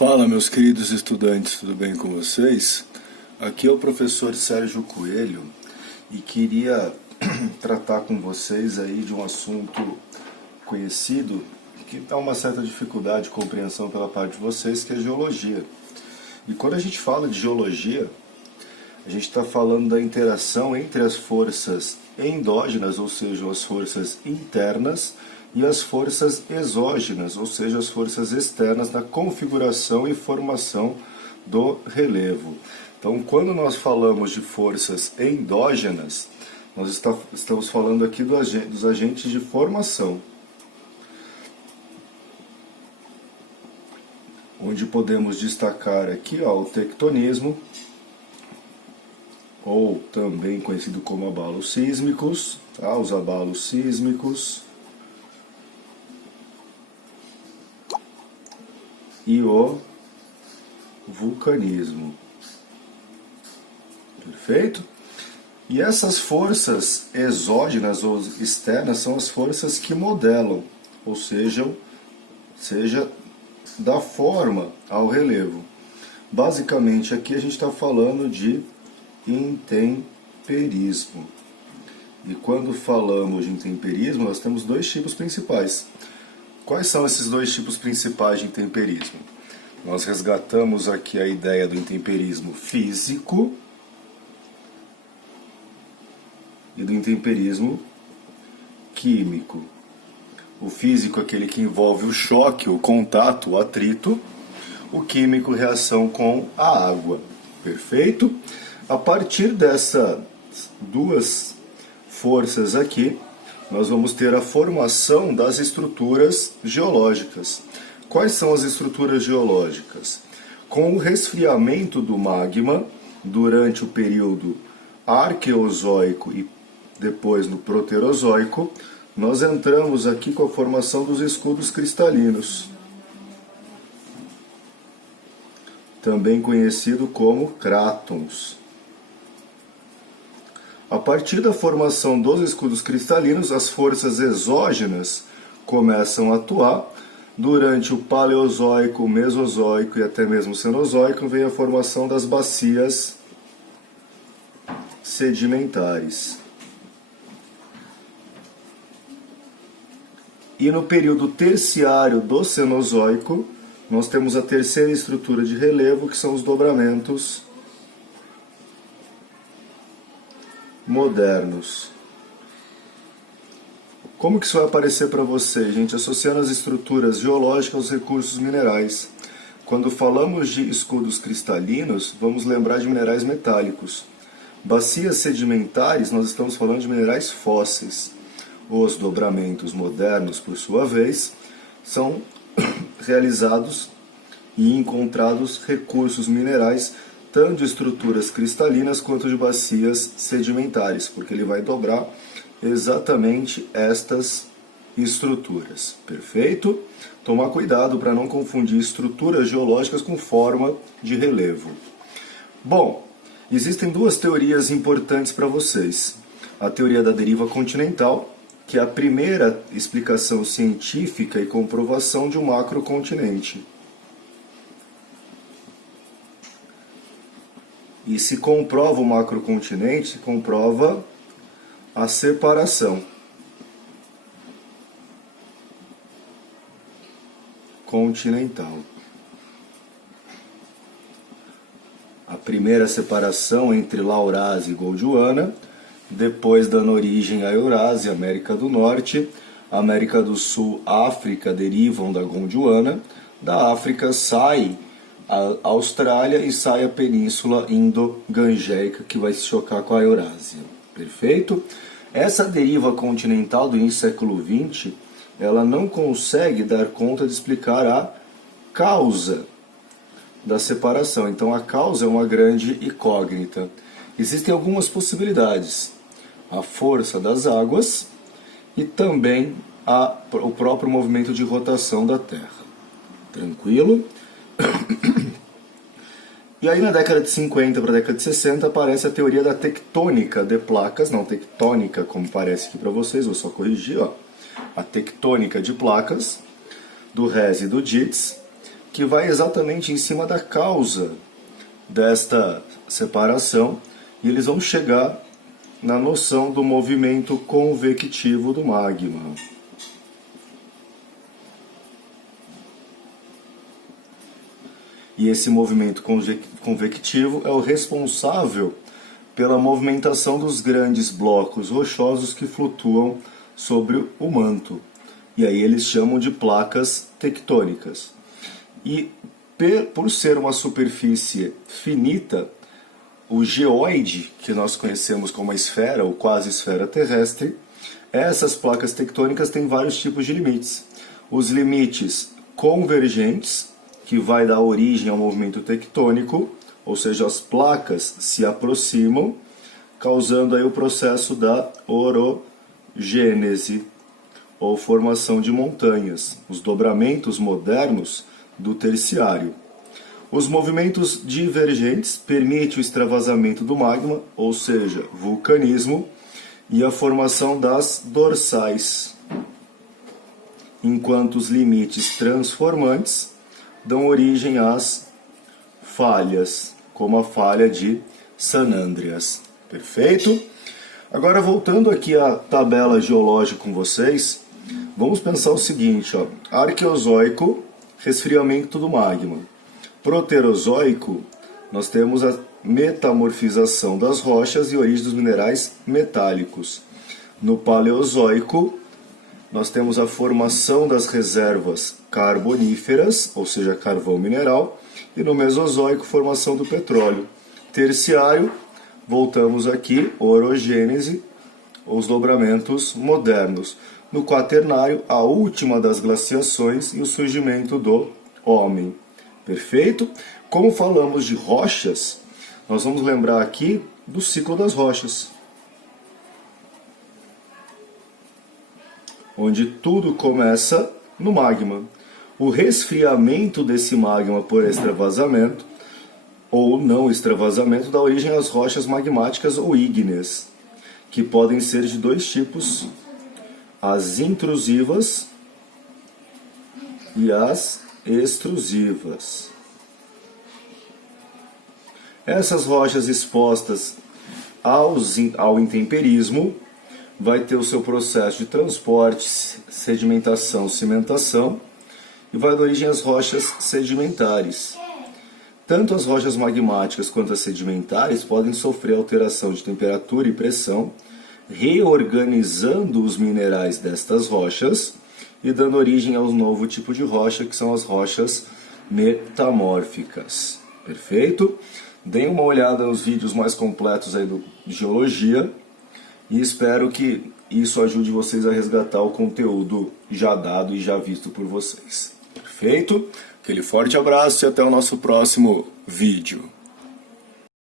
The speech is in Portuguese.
Fala, meus queridos estudantes, tudo bem com vocês? Aqui é o professor Sérgio Coelho e queria tratar com vocês aí de um assunto conhecido que dá uma certa dificuldade de compreensão pela parte de vocês, que é geologia. E quando a gente fala de geologia, a gente está falando da interação entre as forças endógenas, ou seja, as forças internas, e as forças exógenas, ou seja, as forças externas na configuração e formação do relevo. Então, quando nós falamos de forças endógenas, nós estamos falando aqui dos agentes de formação, onde podemos destacar aqui o tectonismo, ou também conhecido como abalos sísmicos, tá? Os abalos sísmicos, e o vulcanismo. Perfeito? E essas forças exógenas ou externas são as forças que modelam, ou seja, da forma ao relevo. Basicamente, aqui a gente está falando de intemperismo. E quando falamos de intemperismo, nós temos dois tipos principais. Quais são esses dois tipos principais de intemperismo? Nós resgatamos aqui a ideia do intemperismo físico e do intemperismo químico. O físico é aquele que envolve o choque, o contato, o atrito. O químico, reação com a água. Perfeito? A partir dessas duas forças aqui, nós vamos ter a formação das estruturas geológicas. Quais são as estruturas geológicas? Com o resfriamento do magma, durante o período arqueozoico e depois no proterozoico, nós entramos aqui com a formação dos escudos cristalinos, também conhecido como crátons. A partir da formação dos escudos cristalinos, as forças exógenas começam a atuar. Durante o Paleozoico, Mesozoico e até mesmo o Cenozoico, vem a formação das bacias sedimentares. E no período terciário do Cenozoico, nós temos a terceira estrutura de relevo, que são os dobramentos modernos. Como que isso vai aparecer para você, gente? Associando as estruturas geológicas aos recursos minerais. Quando falamos de escudos cristalinos, vamos lembrar de minerais metálicos. Bacias sedimentares, nós estamos falando de minerais fósseis. Os dobramentos modernos, por sua vez, são realizados e encontrados recursos minerais tanto de estruturas cristalinas quanto de bacias sedimentares, porque ele vai dobrar exatamente estas estruturas. Perfeito? Tomar cuidado para não confundir estruturas geológicas com forma de relevo. Bom, existem duas teorias importantes para vocês. A teoria da deriva continental, que é a primeira explicação científica e comprovação de um macrocontinente. E se comprova o macrocontinente, se comprova a separação continental. A primeira separação entre Laurásia e Gondwana, depois dando origem à Eurásia, América do Norte, América do Sul, África derivam da Gondwana, da África sai a Austrália e sai a Península Indo-Gangéica, que vai se chocar com a Eurásia. Perfeito? Essa deriva continental do início do século XX, ela não consegue dar conta de explicar a causa da separação. Então a causa é uma grande incógnita. Existem algumas possibilidades. A força das águas e também o próprio movimento de rotação da Terra. Tranquilo? E aí na década de 50 para a década de 60 aparece a teoria da tectônica de placas, não tectônica como parece aqui para vocês, vou só corrigir, ó. A tectônica de placas, do Hess e do Dietz, que vai exatamente em cima da causa desta separação, e eles vão chegar na noção do movimento convectivo do magma. E esse movimento convectivo é o responsável pela movimentação dos grandes blocos rochosos que flutuam sobre o manto. E aí eles chamam de placas tectônicas. E por ser uma superfície finita, o geóide, que nós conhecemos como a esfera ou quase esfera terrestre, essas placas tectônicas têm vários tipos de limites. Os limites convergentes, que vai dar origem ao movimento tectônico, ou seja, as placas se aproximam, causando aí o processo da orogênese, ou formação de montanhas, os dobramentos modernos do terciário. Os movimentos divergentes permitem o extravasamento do magma, ou seja, vulcanismo, e a formação das dorsais, enquanto os limites transformantes dão origem às falhas, como a falha de San Andreas. Perfeito? Agora, voltando aqui à tabela geológica com vocês, vamos pensar o seguinte, ó. Arqueozoico, resfriamento do magma. Proterozoico, nós temos a metamorfização das rochas e origem dos minerais metálicos. No Paleozoico, nós temos a formação das reservas carboníferas, ou seja, carvão mineral, e no Mesozoico, formação do petróleo. Terciário, voltamos aqui, orogênese, os dobramentos modernos. No Quaternário, a última das glaciações e o surgimento do homem. Perfeito? Como falamos de rochas, nós vamos lembrar aqui do ciclo das rochas, onde tudo começa no magma. O resfriamento desse magma por extravasamento, ou não extravasamento, dá origem às rochas magmáticas ou ígneas, que podem ser de dois tipos, as intrusivas e as extrusivas. Essas rochas expostas ao intemperismo vai ter o seu processo de transporte, sedimentação, cimentação, e vai dar origem às rochas sedimentares. Tanto as rochas magmáticas quanto as sedimentares podem sofrer alteração de temperatura e pressão, reorganizando os minerais destas rochas e dando origem ao novo tipo de rocha, que são as rochas metamórficas. Perfeito? Deem uma olhada nos vídeos mais completos aí do Geologia e espero que isso ajude vocês a resgatar o conteúdo já dado e já visto por vocês. Perfeito? Aquele forte abraço e até o nosso próximo vídeo.